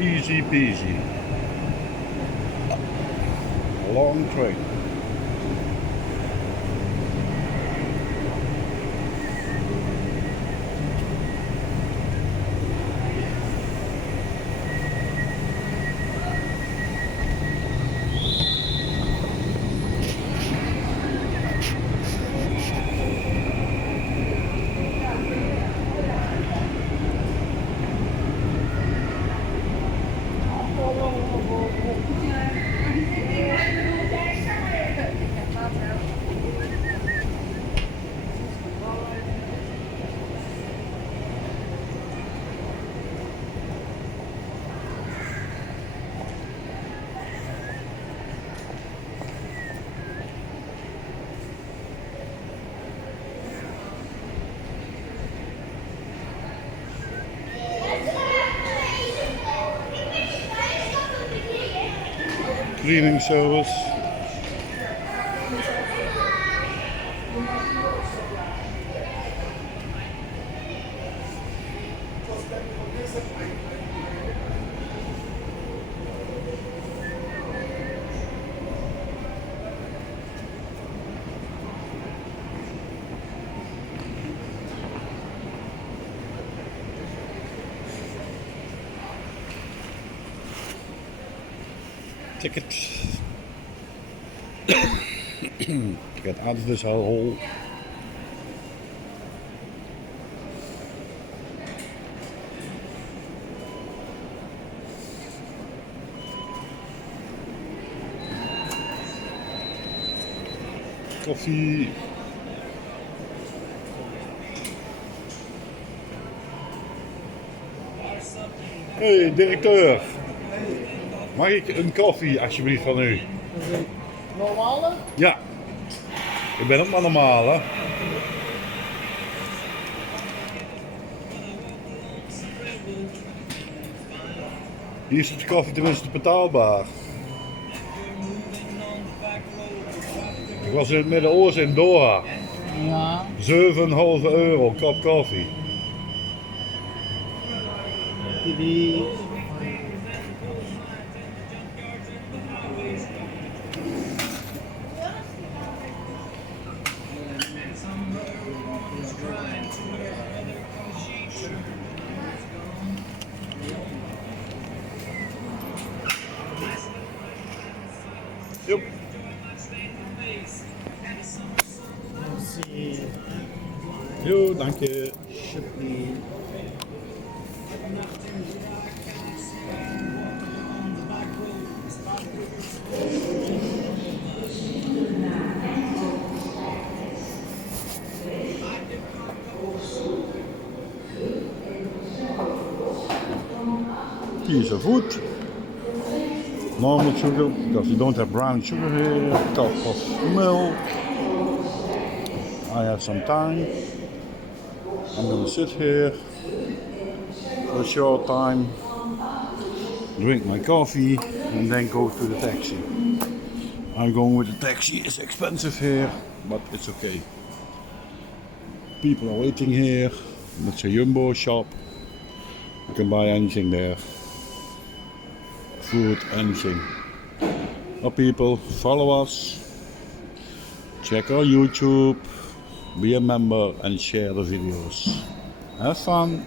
Easy peasy. A long train. Cleaning service. Ticket. Get out of this hole. Koffie. Hey, directeur. Mag ik een koffie alsjeblieft van u? Normale? Ja. Ik ben ook maar normaal, hè. Hier is de koffie tenminste betaalbaar. Ik was in het Midden-Oosten in Doha. Ja. €7,5 kop koffie. Die Joep. zie Jo, dank je. Shipley. Here's a food. Normal sugar, because you don't have brown sugar here. Cup of milk. I have some time. I'm gonna sit here for a short time, drink my coffee, and then go to the taxi. I'm going with the taxi. It's expensive here, but it's okay. People are waiting here. That's a Jumbo shop. You can buy anything there. Food, anything. Well, people, follow us. Check our YouTube. Be a member and share the videos. Have fun.